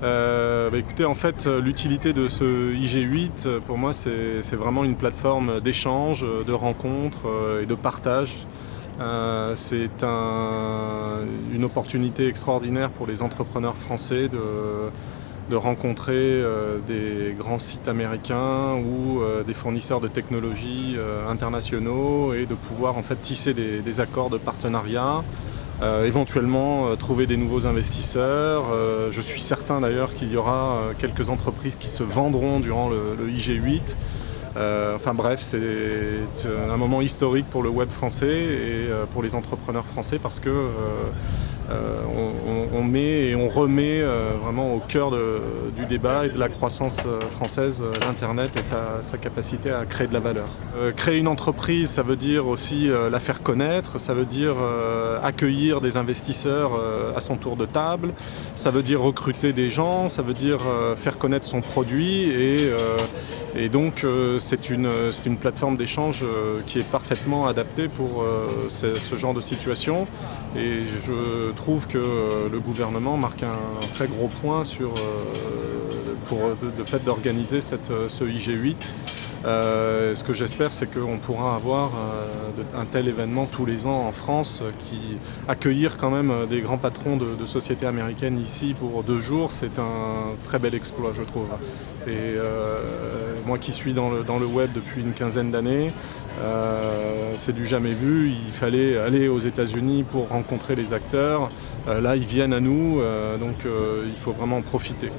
Écoutez, en fait, l'utilité de ce IG8, pour moi, c'est vraiment une plateforme d'échange, de rencontres et de partage. Une opportunité extraordinaire pour les entrepreneurs français de rencontrer des grands sites américains ou des fournisseurs de technologies internationaux et de pouvoir en fait tisser des accords de partenariat. Éventuellement trouver des nouveaux investisseurs. Je suis certain d'ailleurs qu'il y aura quelques entreprises qui se vendront durant le IG8. Enfin bref, c'est un moment historique pour le web français et pour les entrepreneurs français parce que on met et on remet vraiment au cœur du débat et de la croissance française l'Internet et sa capacité à créer de la valeur. Créer une entreprise, ça veut dire aussi la faire connaître, ça veut dire accueillir des investisseurs à son tour de table, ça veut dire recruter des gens, ça veut dire faire connaître son produit et donc c'est une plateforme d'échange qui est parfaitement adaptée pour ce genre de situation. Et je trouve que le gouvernement marque un très gros point pour le fait d'organiser ce IG8. Ce que j'espère, c'est qu'on pourra avoir un tel événement tous les ans en France, accueillir quand même des grands patrons de sociétés américaines ici pour 2 jours, c'est un très bel exploit, je trouve. Et moi qui suis dans le web depuis une quinzaine d'années, c'est du jamais vu. Il fallait aller aux États-Unis pour rencontrer les acteurs. Là, ils viennent à nous, donc il faut vraiment en profiter.